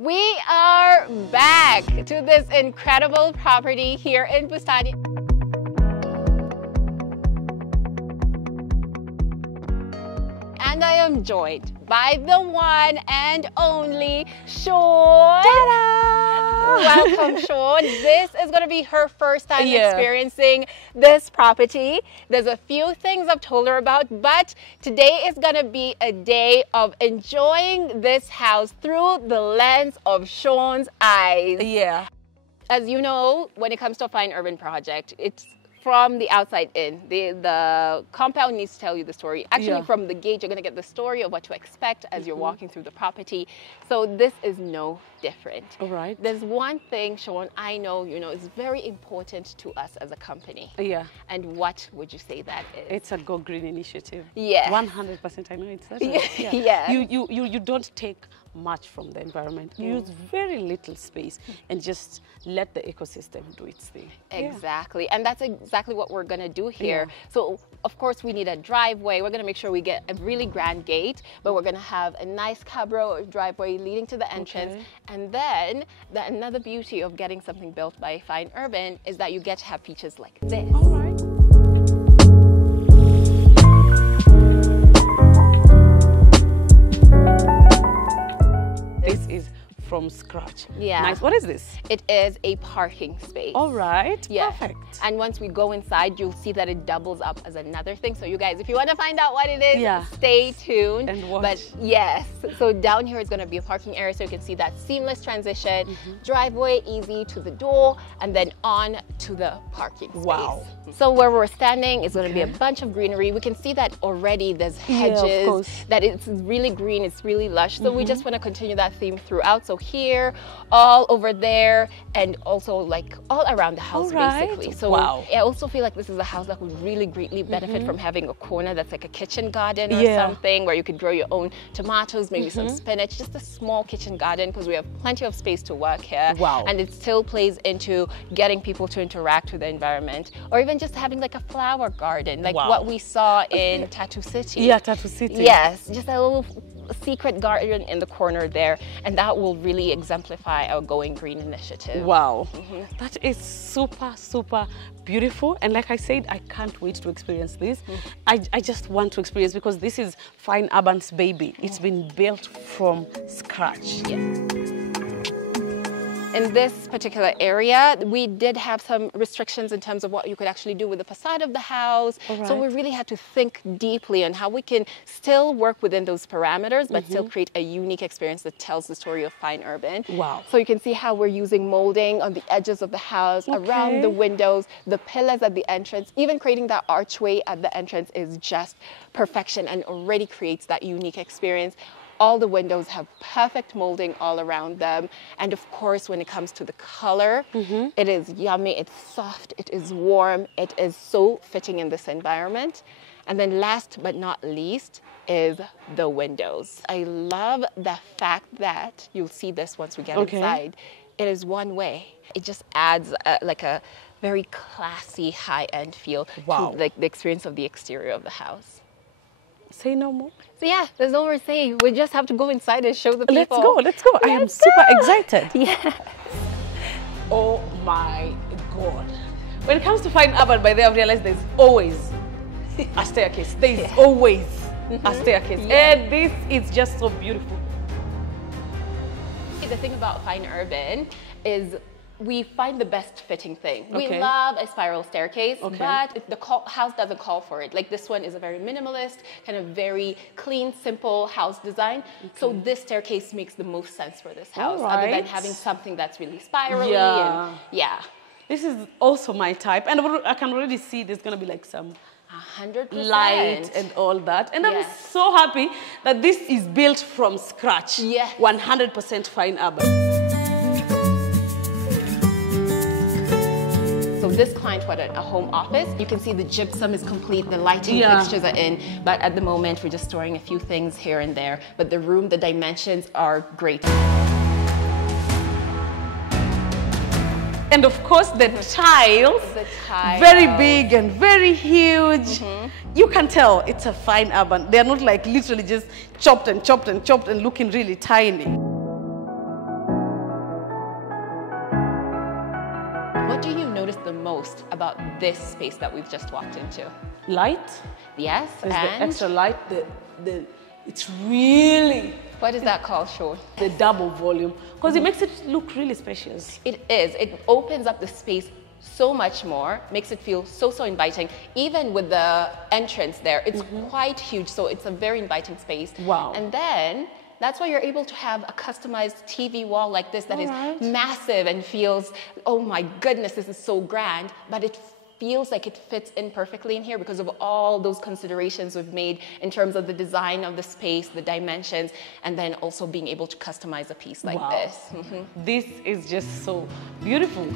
We are back to this incredible property here in Bustani. And I am joined by the one and only Sean. Welcome, Sean. This is going to be her first time experiencing this property. There's a few things I've told her about, but today is going to be a day of enjoying this house through the lens of Sean's eyes. Yeah. As you know, when it comes to a fine urban project, it's from the outside in. The compound needs to tell you the story. Actually, from the gate, you're going to get the story of what to expect as you're walking through the property. So this is no different. All right. There's one thing, Sean, I know, is very important to us as a company. Yeah. And what would you say that is? It's a Go Green initiative. Yeah. 100%. I know it's that. Yeah. Yeah. You don't take much from the environment. You use very little space and just let the ecosystem do its thing. Exactly. And that's exactly what we're going to do here. So, of course, we need a driveway. We're going to make sure we get a really grand gate, but we're going to have a nice cabro driveway leading to the entrance. Okay. And then another beauty of getting something built by Fine Urban is that you get to have features like this. All right. This is from scratch. Yeah. Nice. What is this? It is a parking space. All right. Yeah. Perfect. And once we go inside, you'll see that it doubles up as another thing. So you guys, if you want to find out what it is, stay tuned. And watch. But yes, so down here is going to be a parking area, so you can see that seamless transition, driveway, easy to the door, and then on to the parking space. Wow. So where we're standing is going to be a bunch of greenery. We can see that already there's hedges, that it's really green, it's really lush. So we just want to continue that theme throughout. So here, all over there, and also like all around the house, basically. So I also feel like this is a house that would really greatly benefit from having a corner that's like a kitchen garden or something, where you could grow your own tomatoes, maybe some spinach, just a small kitchen garden, because we have plenty of space to work here. Wow. And it still plays into getting people to interact with the environment, or even just having like a flower garden, like what we saw in Tattoo City. Yeah, Tattoo City. Yes, just a little secret garden in the corner there, and that will really exemplify our Going Green initiative. Wow. That is super, super beautiful. And like I said, I can't wait to experience this. I just want to experience, because this is Fine Urban's baby. It's been built from scratch. In this particular area, we did have some restrictions in terms of what you could actually do with the facade of the house. So we really had to think deeply on how we can still work within those parameters, but still create a unique experience that tells the story of Fine Urban. Wow. So you can see how we're using molding on the edges of the house, around the windows, the pillars at the entrance. Even creating that archway at the entrance is just perfection and already creates that unique experience. All the windows have perfect molding all around them. And of course, when it comes to the color, it is yummy, it's soft, it is warm, it is so fitting in this environment. And then last but not least is the windows. I love the fact that you'll see this once we get inside. It is one way. It just adds like a very classy, high-end feel to the experience of the exterior of the house. Say no more. So yeah, there's no more saying. We just have to go inside and show the people. Let's go. I am super excited. Yeah. Oh my God. When it comes to Fine Urban, by there I've realized there's always a staircase. There's always a staircase. And this is just so beautiful. The thing about Fine Urban is we find the best fitting thing. We love a spiral staircase, but the house doesn't call for it. Like this one is a very minimalist, kind of very clean, simple house design. So this staircase makes the most sense for this house, other than having something that's really spirally. And, this is also my type. And I can already see there's going to be like some 100% light and all that. And I'm so happy that this is built from scratch. 100% Fine Urban. So this client wanted a home office. You can see the gypsum is complete, the lighting fixtures are in, but at the moment we're just storing a few things here and there. But the room, the dimensions are great. And of course the tiles, very big and very huge. You can tell it's a Fine Urban. They're not like literally just chopped and chopped and chopped and looking really tiny. noticed the most about this space that we've just walked into? Light. Yes, There's and the extra light. It's really... What is that called, Sean? The double volume, because it makes it look really spacious. It is. It opens up the space so much more, makes it feel so inviting. Even with the entrance there, it's quite huge, so it's a very inviting space. Wow. And then that's why you're able to have a customized TV wall like this that is massive and feels, oh my goodness, this is so grand, but it feels like it fits in perfectly in here because of all those considerations we've made in terms of the design of the space, the dimensions, and then also being able to customize a piece like this. This is just so beautiful.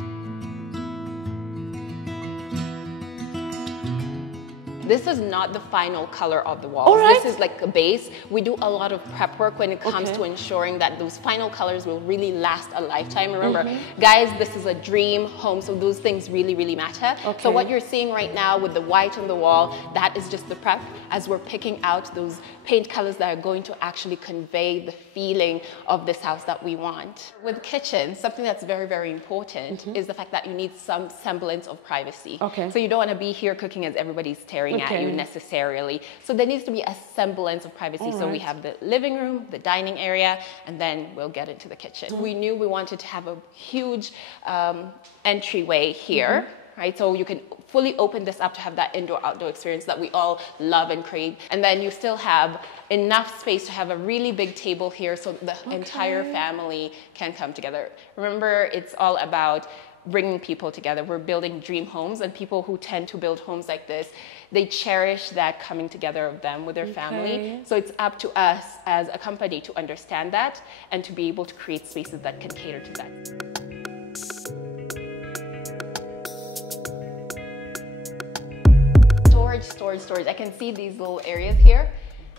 This is not the final color of the walls. This is like a base. We do a lot of prep work when it comes to ensuring that those final colors will really last a lifetime. Remember, guys, this is a dream home, so those things really matter. So what you're seeing right now with the white on the wall, that is just the prep as we're picking out those paint colors that are going to actually convey the feeling of this house that we want. With kitchen, something that's very important is the fact that you need some semblance of privacy. So you don't want to be here cooking as everybody's staring at you necessarily. So there needs to be a semblance of privacy. So we have the living room, the dining area, and then we'll get into the kitchen. We knew we wanted to have a huge entryway here. Right, so you can fully open this up to have that indoor-outdoor experience that we all love and crave. And then you still have enough space to have a really big table here so the entire family can come together. Remember, it's all about bringing people together. We're building dream homes, and people who tend to build homes like this, they cherish that coming together of them with their family. So it's up to us as a company to understand that and to be able to create spaces that can cater to that. Storage. I can see these little areas here.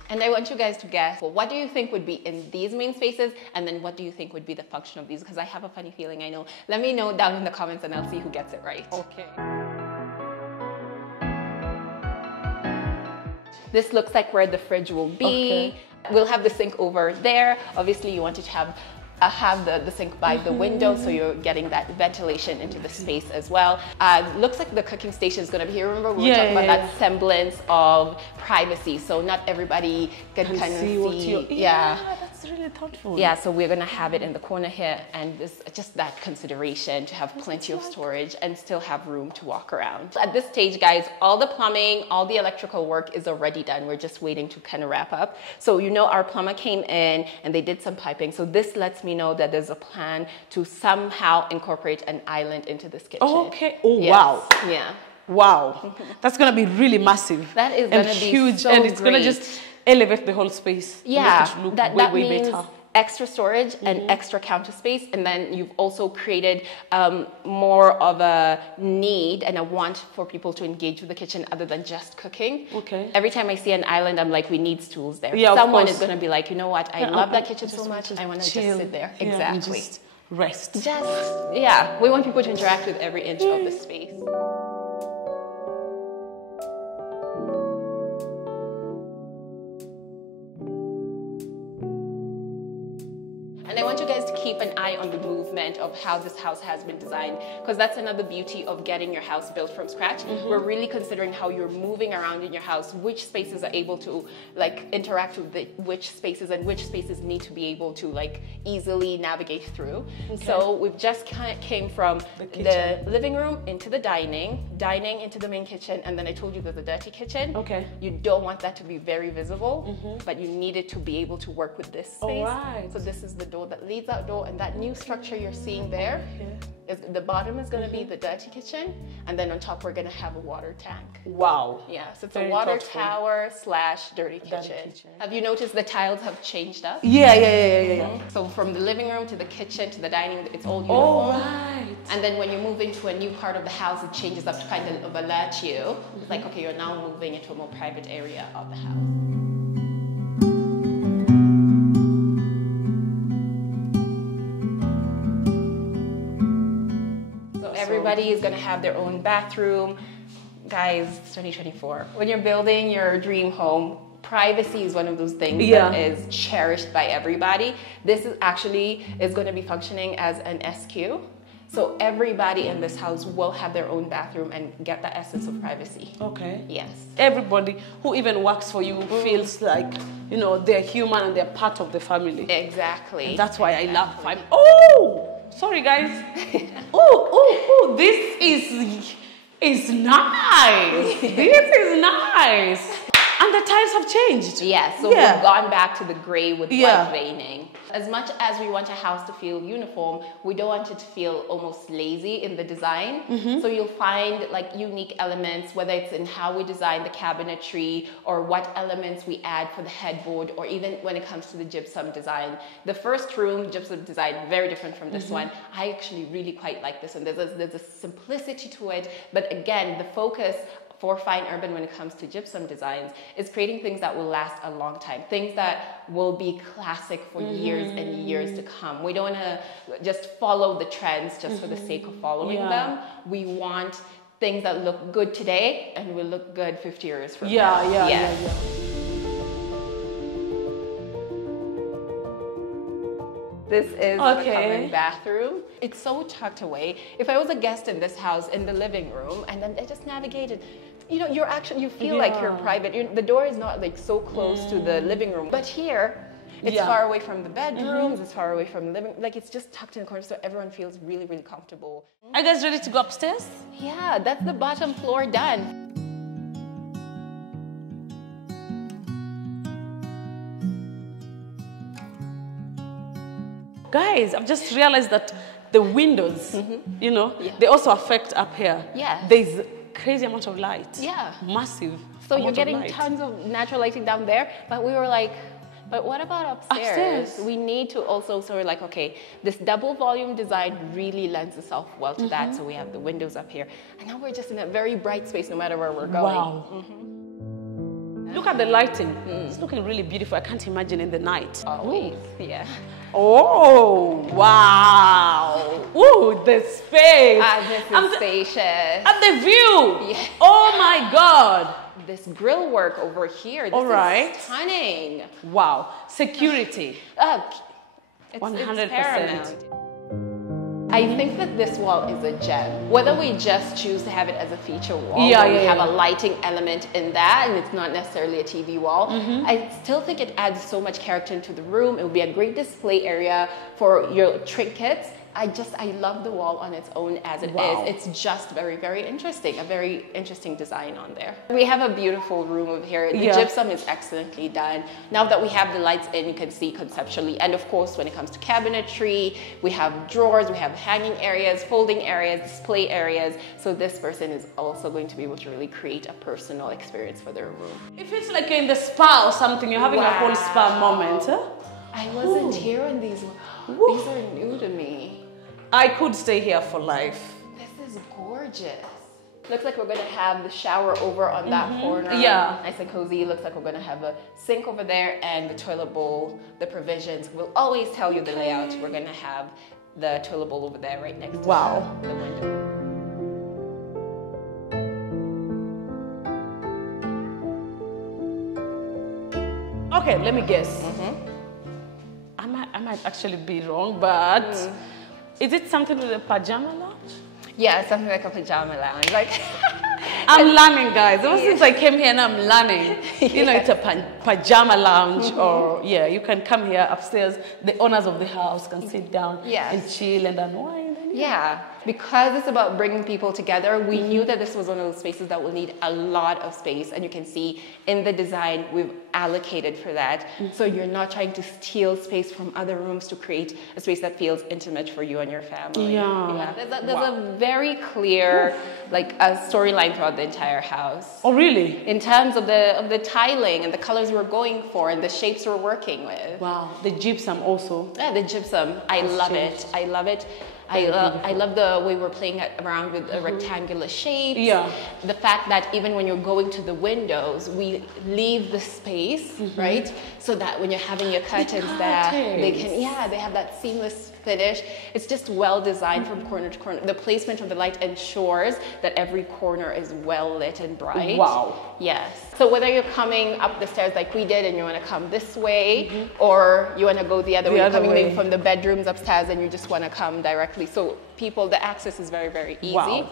And I want you guys to guess, well, what do you think would be in these main spaces? And then what do you think would be the function of these? Because I have a funny feeling, I know. Let me know down in the comments and I'll see who gets it right. This looks like where the fridge will be. We'll have the sink over there. Obviously, you wanted to have the sink by the window, so you're getting that ventilation into the space as well. Looks like the cooking station is going to be here. Remember, we were talking about that semblance of privacy, so not everybody can kind of see. That's really thoughtful. Yeah, so we're going to have it in the corner here, and this, just that consideration to have plenty of storage and still have room to walk around. At this stage, guys, all the plumbing, all the electrical work is already done. We're just waiting to kind of wrap up. So you know our plumber came in and they did some piping. So this lets me know that there's a plan to somehow incorporate an island into this kitchen. Wow. Yeah. Wow. That's going to be really massive. That is going to be huge, so and it's great. going to just elevate the whole space. Yeah, make it look that way means better. Extra storage and extra counter space, and then you've also created more of a need and a want for people to engage with the kitchen other than just cooking. Every time I see an island, I'm like, we need stools there. Someone is going to be like, you know what, I love that kitchen so much, I want to just sit there. Exactly. Just rest. We want people to interact with every inch of the space. And I want you guys to keep an eye on the movement of how this house has been designed, because that's another beauty of getting your house built from scratch. We're really considering how you're moving around in your house, which spaces are able to like interact with which spaces, and which spaces need to be able to like easily navigate through. So we've just came from the living room into the dining into the main kitchen, and then I told you there's a dirty kitchen. You don't want that to be very visible, but you need it to be able to work with this space. So this is the door that leads outdoor, and that new structure you're seeing there is the bottom is going to be the dirty kitchen, and then on top we're going to have a water tank. Wow. Yeah, so it's a water tower / dirty kitchen. Have you noticed the tiles have changed up? Yeah. So from the living room to the kitchen to the dining, it's all uniform. And then when you move into a new part of the house, it changes up to kind of alert you. It's like, okay, you're now moving into a more private area of the house. Everybody is going to have their own bathroom. Guys, it's 2024. When you're building your dream home, privacy is one of those things that is cherished by everybody. This is actually going to be functioning as an SQ. So everybody in this house will have their own bathroom and get the essence of privacy. Okay. Yes. Everybody who even works for you feels like, you know, they're human and they're part of the family. Exactly. And that's why I love family. Oh, sorry guys. oh, this is nice. This is nice. And the tiles have changed. Yeah, so we've gone back to the gray with white veining. As much as we want a house to feel uniform, we don't want it to feel almost lazy in the design. So you'll find like unique elements, whether it's in how we design the cabinetry or what elements we add for the headboard, or even when it comes to the gypsum design. The first room, gypsum design, very different from this one. I actually really quite like this one. There's a simplicity to it, but again, the focus for Fine Urban when it comes to gypsum designs is creating things that will last a long time, things that will be classic for years and years to come. We don't want to just follow the trends just for the sake of following them. We want things that look good today and will look good 50 years from now. Yeah. This is the common bathroom. It's so tucked away. If I was a guest in this house in the living room and then they just navigated, you know, you feel like you're private. The door is not like so close to the living room. But here, it's far away from the bedrooms, it's far away from the living room. Like it's just tucked in the corner so everyone feels really, really comfortable. Are you guys ready to go upstairs? Yeah, that's the bottom floor done. Guys, I've just realized that the windows, you know, they also affect up here. Yeah. There's crazy amount of light. Yeah. Massive. So you're getting tons of natural lighting down there, but we were like, but what about upstairs? We need to also sort of like, okay, this double volume design really lends itself well to that. So we have the windows up here. And now we're just in a very bright space no matter where we're going. Wow. Look at the lighting. It's looking really beautiful. I can't imagine in the night. Always. Yeah. Oh, wow. Ooh, the space. This is spacious. And the view. Yeah. Oh my God. This grill work over here. This is stunning. Wow. Security. It's 100%. paramount. I think that this wall is a gem. Whether we just choose to have it as a feature wall, we have a lighting element in that, and it's not necessarily a TV wall, I still think it adds so much character into the room. It would be a great display area for your trinkets. I love the wall on its own as it is. It's just very, very interesting. A very interesting design on there. We have a beautiful room over here. The gypsum is excellently done. Now that we have the lights in, you can see conceptually. And of course, when it comes to cabinetry, we have drawers, we have hanging areas, folding areas, display areas. So this person is also going to be able to really create a personal experience for their room. It feels like you're in the spa or something. You're having a whole spa moment. Huh? I wasn't here in these. These are new to me. I could stay here for life. This is gorgeous. Looks like we're gonna have the shower over on that corner. Yeah. Nice and cozy. Looks like we're gonna have a sink over there and the toilet bowl, the provisions. We'll always tell you the layout. We're gonna have the toilet bowl over there right next to the window. Okay, let me guess. I might actually be wrong, but is it something with a pajama lounge? Yeah, something like a pajama lounge. Like I'm learning, guys. Ever since I came here, and I'm learning. You know, it's a pajama lounge, or you can come here upstairs. The owners of the house can sit down and chill and unwind. Yeah, because it's about bringing people together, we knew that this was one of those spaces that will need a lot of space. And you can see in the design, we've allocated for that. So you're not trying to steal space from other rooms to create a space that feels intimate for you and your family. There's a very clear, like a storyline throughout the entire house. Oh, really? In terms of the tiling and the colors we're going for and the shapes we're working with. Wow. The gypsum also. Yeah, the gypsum. I love it. I love it. I love the way we're playing around with a rectangular shape. Yeah. The fact that even when you're going to the windows, we leave the space, right? So that when you're having your curtains there, they can, they have that seamless finish. It's just well designed from corner to corner. The placement of the light ensures that every corner is well lit and bright. Wow. Yes. So whether you're coming up the stairs like we did and you want to come this way, or you want to go the other way, coming maybe from the bedrooms upstairs and you just want to come directly. So the access is very, very easy. Wow.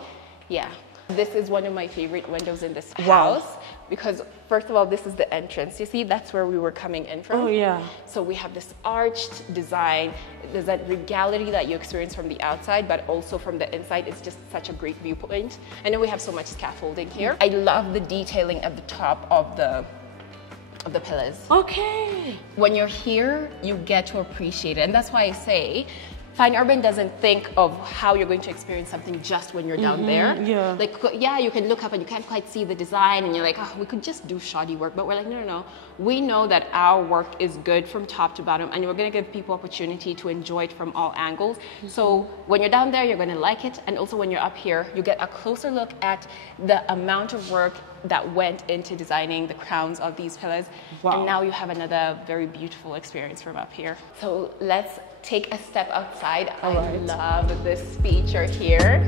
Yeah. This is one of my favorite windows in this house because first of all, this is the entrance. You see, that's where we were coming in from. Oh, yeah. So we have this arched design. There's that regality that you experience from the outside, but also from the inside. It's just such a great viewpoint. I know we have so much scaffolding here. I love the detailing at the top of the pillars. Okay. When you're here, you get to appreciate it. And that's why I say, Fine Urban doesn't think of how you're going to experience something just when you're down there. Yeah. Like, yeah, you can look up and you can't quite see the design and you're like, oh, we could just do shoddy work. But we're like, no. We know that our work is good from top to bottom and we're going to give people opportunity to enjoy it from all angles. So when you're down there, you're going to like it. And also when you're up here, you get a closer look at the amount of work that went into designing the crowns of these pillars. Wow. And now you have another very beautiful experience from up here. So let's take a step outside. I love this feature here.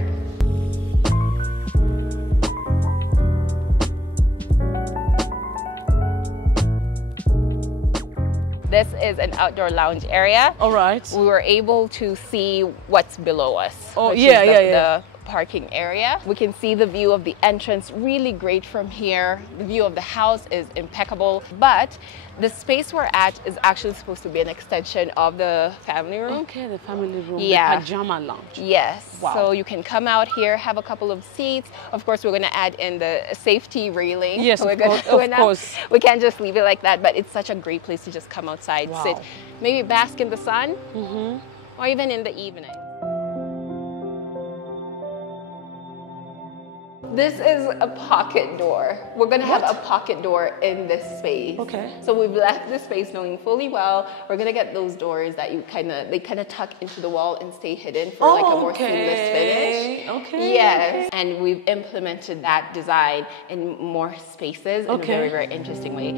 This is an outdoor lounge area. All right. We were able to see what's below us. Oh, which yeah, is yeah. The parking area. We can see the view of the entrance really great from here. The view of the house is impeccable, but the space we're at is actually supposed to be an extension of the family room. Okay, the family room, yeah. The pajama lounge. Yes, wow. So you can come out here, have a couple of seats. Of course, we're going to add in the safety railing. Yes, of course. We can't just leave it like that, but it's such a great place to just come outside, sit, maybe bask in the sun, or even in the evening. This is a pocket door. We're gonna have a pocket door in this space. Okay. So we've left this space knowing fully well we're gonna get those doors that they kind of tuck into the wall and stay hidden for like a more seamless finish. Okay. Yes. And we've implemented that design in more spaces in a very, very interesting way.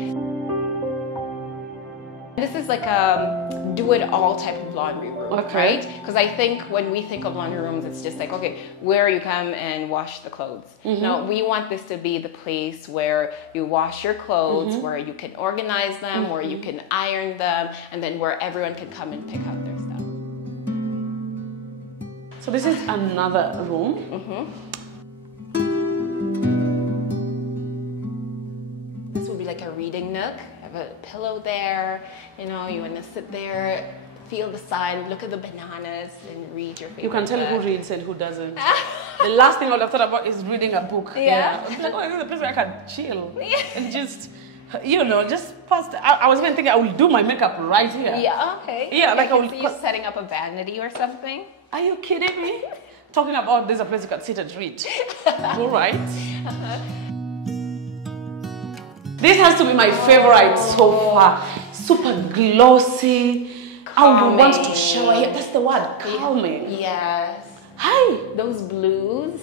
This is like a do-it-all type of laundry room, right? Because I think when we think of laundry rooms, it's just like, okay, where you come and wash the clothes. No, we want this to be the place where you wash your clothes, where you can organize them, where you can iron them, and then where everyone can come and pick up their stuff. So this is another room. This will be like a reading nook. Have a pillow there, you know, you want to sit there, feel the sun, look at the bananas, and read your favorite You can tell book. who reads and who doesn't. The last thing I would have thought about is reading a book. Yeah. It's like, oh, this is the place where I can chill and just, you know, just pass. I was even thinking I will do my makeup right here. Yeah, okay. Yeah, like I will. See you setting up a vanity or something. Are you kidding me? Talking about there's a place you can sit and read. All right. This has to be my favorite so far. Super glossy. Calming. I would want to shower here. That's the word, calming. Yes. Hi. Those blues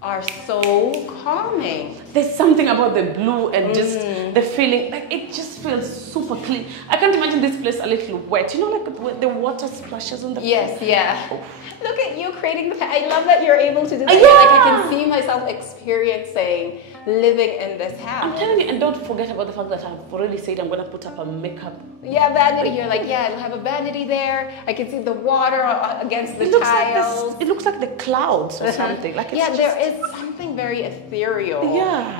are so calming. There's something about the blue and just the feeling, like it just feels super clean. I can't imagine this place a little wet. You know, like the water splashes on the Yes, place. yeah. Look at you creating the. I love that you're able to do that. Yeah. Like I can see myself experiencing living in this house. I'm telling you, and don't forget about the fact that I've already said I'm gonna put up a makeup. Yeah, vanity. You're like, yeah, I have a vanity there. I can see the water against the tiles. It looks like the clouds or something. Like it's there is something very ethereal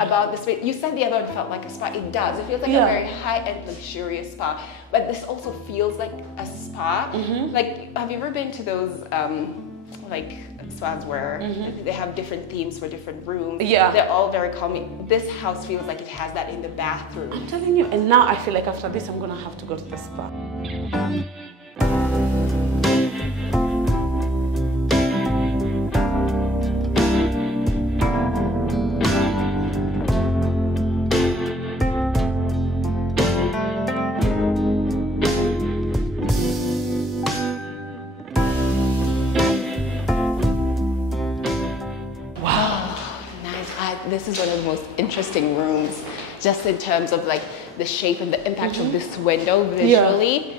about the space. You said the other one felt like a spa. It does. It feels like a very high-end, luxurious spa. But this also feels like a spa. Like, have you ever been to those like spas where they have different themes for different rooms? Yeah. They're all very calming. This house feels like it has that in the bathroom. I'm telling you, and now I feel like after this I'm gonna have to go to the spa. This is one of the most interesting rooms, just in terms of like the shape and the impact of this window visually.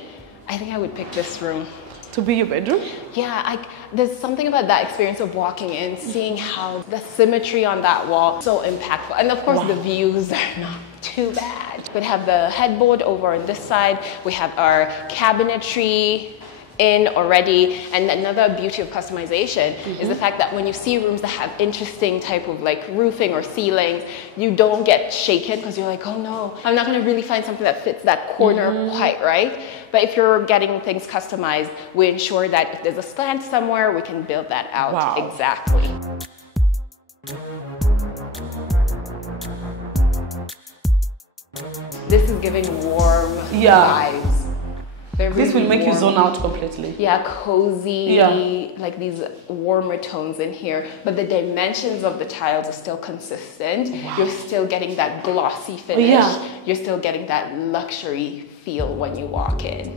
I think I would pick this room. to be your bedroom? Yeah, there's something about that experience of walking in, seeing how the symmetry on that wall is so impactful. And of course, the views are not too bad. We have the headboard over on this side. We have our cabinetry in already. And another beauty of customization is the fact that when you see rooms that have interesting type of like roofing or ceilings, you don't get shaken because you're like, oh no, I'm not going to really find something that fits that corner quite right. But if you're getting things customized, we ensure that if there's a slant somewhere, we can build that out exactly. This is giving warm vibes. This will make you zone out completely. Yeah, cozy, like these warmer tones in here. But the dimensions of the tiles are still consistent. You're still getting that glossy finish. You're still getting that luxury feel when you walk in.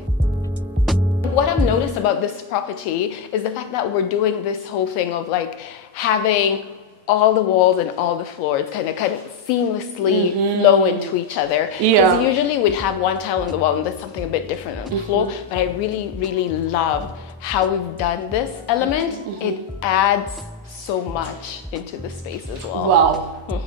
What I've noticed about this property is the fact that we're doing this whole thing of like having all the walls and all the floors kind of seamlessly flow into each other. Because usually we'd have one tile on the wall and there's something a bit different on the floor. But I really, really love how we've done this element. It adds so much into the space as well. Wow.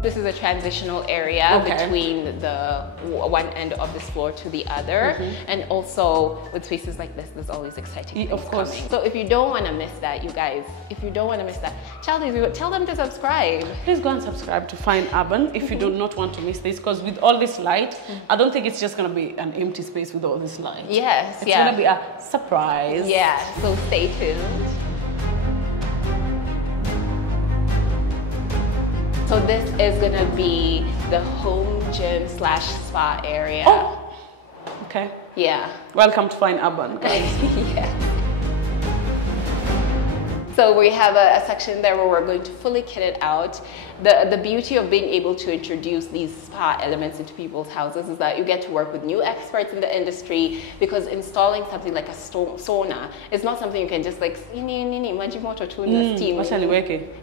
This is a transitional area between the one end of this floor to the other. And also with spaces like this, there's always exciting things coming. So if you don't want to miss that, you guys, if you don't want to miss that, tell them to subscribe. Please go and subscribe to Fine Urban if you do not want to miss this, because with all this light, I don't think it's just going to be an empty space with all this light. Yes, it's going to be a surprise. Yeah, so stay tuned. So this is gonna be the home gym / spa area. Oh, okay. Yeah. Welcome to Fine Urban, guys. Yeah. So we have a section there where we're going to fully kit it out. The beauty of being able to introduce these spa elements into people's houses is that you get to work with new experts in the industry, because installing something like a sauna is not something you can just like steam.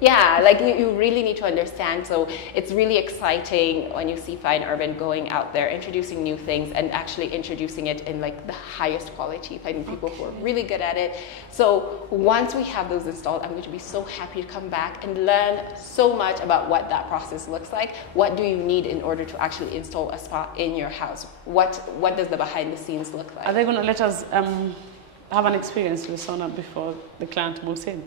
Yeah, like you really need to understand. So it's really exciting when you see Fine Urban going out there, introducing new things and actually introducing it in like the highest quality, finding people who are really good at it. So once we have those installed, I'm going to be so happy to come back and learn so much about what that process looks like. What do you need in order to actually install a spa in your house? What does the behind the scenes look like? Are they going to let us have an experience with sauna before the client moves in?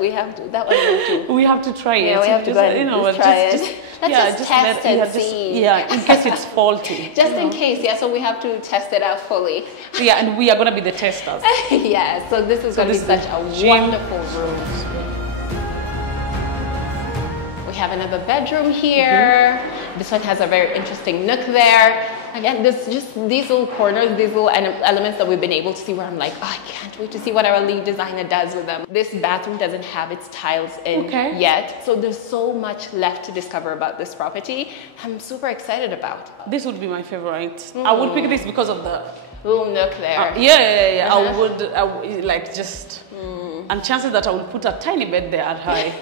We have to. That one we have to try it. Yeah, we have to go and try it. Let's just test and see. Yeah, in case it's faulty. Just in case, yeah. So we have to test it out fully. Yeah, and we are going to be the testers. Yeah. So this is going to be such a wonderful room. We have another bedroom here. This one has a very interesting nook there. Again, there's just these little corners, these little elements that we've been able to see where I'm like, oh, I can't wait to see what our lead designer does with them. This bathroom doesn't have its tiles in yet, so there's so much left to discover about this property. I'm super excited about. This would be my favorite. I would pick this because of the little nook there. Yeah. I would like just, and chances that I would put a tiny bed there at high.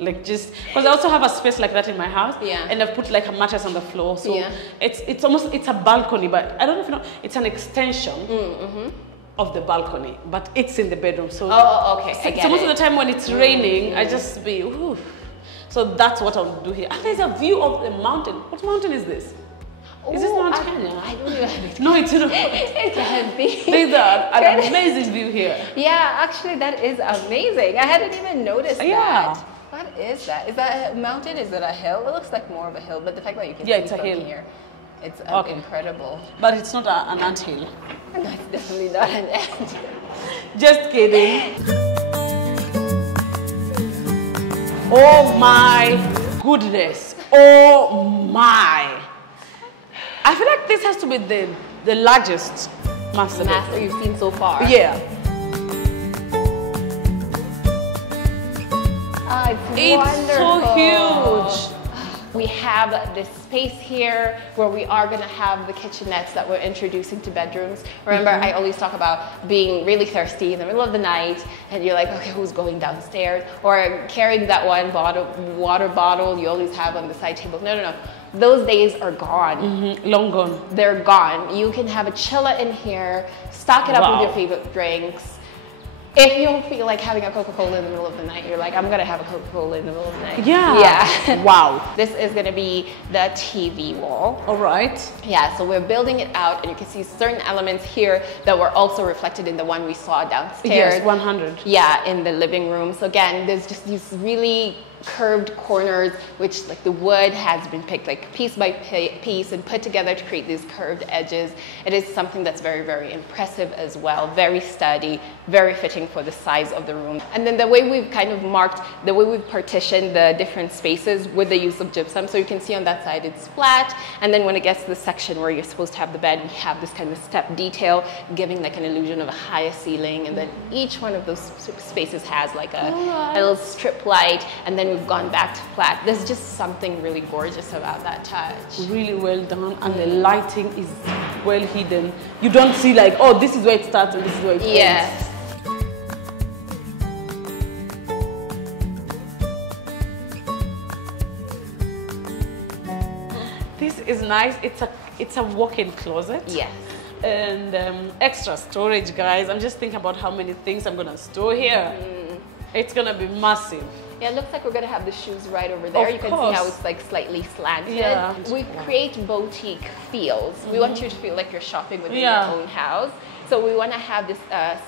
Like just because I also have a space like that in my house, and I've put like a mattress on the floor, so it's almost a balcony, but I don't know if you know, it's an extension of the balcony, but it's in the bedroom. So so most of the time when it's raining, I just be so that's what I'll do here. And there's a view of the mountain. What mountain is this? Is this Mount Kenya? I don't even. No, it's not. It can be. There's an amazing view here. Yeah, actually, that is amazing. I hadn't even noticed that. What is that? Is that a mountain? Is it a hill? It looks like more of a hill, but the fact that you can see it's a from hill. here, it's incredible. But it's not an anthill. No, it's definitely not an anthill. Just kidding. Oh my goodness. Oh my. I feel like this has to be the largest master you've seen so far. Yeah. It's wonderful. So huge. We have this space here where we are going to have the kitchenettes that we're introducing to bedrooms. Remember, I always talk about being really thirsty in the middle of the night, and you're like, okay, who's going downstairs? Or carrying that one water bottle you always have on the side table. No. those days are gone. Long gone. They're gone. You can have a chilla in here, stock it up with your favorite drinks. If you feel like having a Coca-Cola in the middle of the night, you're like, I'm gonna have a Coca-Cola in the middle of the night. Yeah. Wow. This is gonna be the TV wall. All right. Yeah, so we're building it out, and you can see certain elements here that were also reflected in the one we saw downstairs. Yes, 100. Yeah, in the living room. So again, there's just these really curved corners, which like the wood has been picked like piece by piece and put together to create these curved edges. It is something that's very, very impressive as well, very sturdy, very fitting for the size of the room. And then the way we've kind of marked, the way we've partitioned the different spaces with the use of gypsum. So you can see on that side it's flat, and then when it gets to the section where you're supposed to have the bed, we have this kind of step detail, giving like an illusion of a higher ceiling, and then each one of those spaces has like a little strip light, and then we've gone back to flat. There's just something really gorgeous about that touch. Really well done, and the lighting is well hidden. You don't see like, oh, this is where it starts and this is where it ends. Yes. This is nice. It's a walk-in closet. Yes. And extra storage, guys. I'm just thinking about how many things I'm gonna store here. It's gonna be massive. Yeah, it looks like we're gonna have the shoes right over there. You can see how it's like slightly slanted. Yeah. We create boutique feels. We want you to feel like you're shopping within your own house. So we want to have this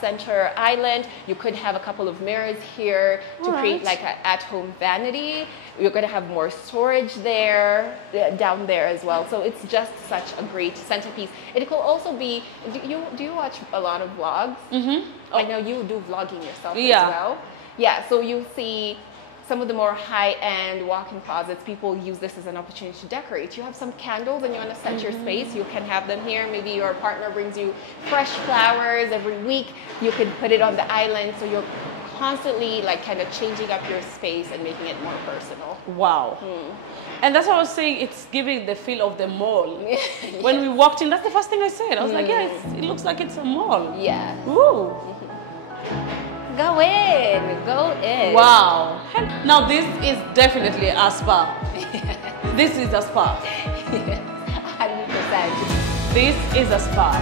center island. You could have a couple of mirrors here to create like an at-home vanity. You're going to have more storage there, down there as well. So it's just such a great centerpiece. It could also be, do you watch a lot of vlogs? I know you do vlogging yourself as well. Yeah, so you see some of the more high-end walk-in closets, people use this as an opportunity to decorate. You have some candles and you want to set your space, you can have them here. Maybe your partner brings you fresh flowers every week. You can put it on the island, so you're constantly like kind of changing up your space and making it more personal. Wow. And that's what I was saying, it's giving the feel of the mall. When we walked in, that's the first thing I said. I was like, yeah, it looks like it's a mall. Yeah. Ooh. Go in, go in. Wow. Now this is definitely a spa. This is a spa. 100%. This is a spa.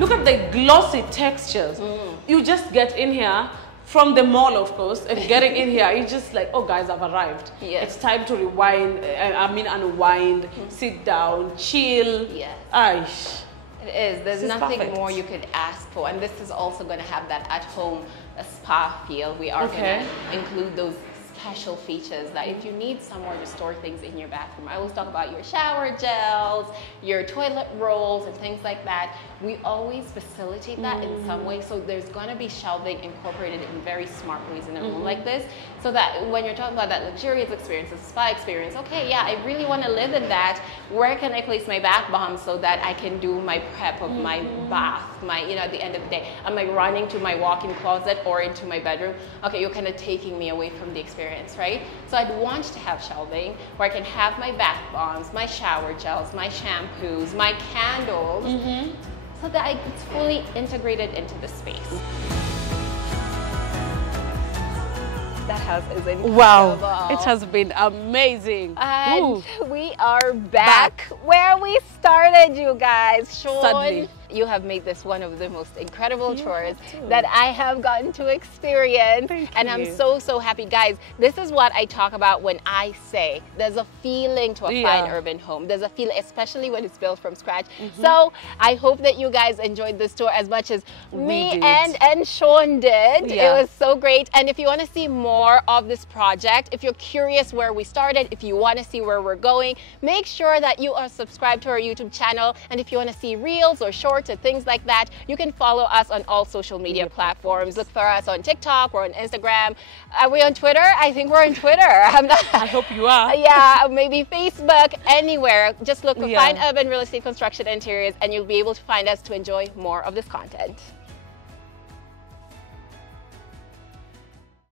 Look at the glossy textures. You just get in here from the mall, of course, and getting in here, it's just like, oh guys, I've arrived. It's time to rewind, unwind, sit down, chill. Aish. It is. There's nothing more you could ask for. And this is also going to have that at-home spa feel. We are going to include those special features that if you need somewhere to store things in your bathroom, I always talk about your shower gels, your toilet rolls and things like that. We always facilitate that in some way. So there's going to be shelving incorporated in very smart ways in a room like this, so that when you're talking about that luxurious experience, the spa experience, okay, yeah, I really want to live in that. Where can I place my bath bombs so that I can do my prep of my bath, at the end of the day? Am I running to my walk-in closet or into my bedroom? Okay, you're kind of taking me away from the experience, right? So I'd want to have shelving where I can have my bath bombs, my shower gels, my shampoos, my candles, so that it's fully integrated into the space. That house is incredible. Wow, it has been amazing. And we are back where we started, you guys. Sean, Suddenly. you have made this one of the most incredible tours that I have gotten to experience. And I'm so, so happy. Guys, this is what I talk about when I say there's a feeling to a fine urban home. There's a feel, especially when it's built from scratch. So I hope that you guys enjoyed this tour as much as me and Sean did. It was so great. And if you want to see more of this project, if you're curious where we started, if you want to see where we're going, make sure that you are subscribed to our YouTube channel. And if you want to see reels or shorts or things like that, you can follow us on all social media platforms. Look for us on TikTok, we're on Instagram. Are we on Twitter? I think we're on Twitter. I hope you are. Yeah, maybe Facebook, anywhere. Just look for Fine Urban Real Estate Construction Interiors and you'll be able to find us to enjoy more of this content.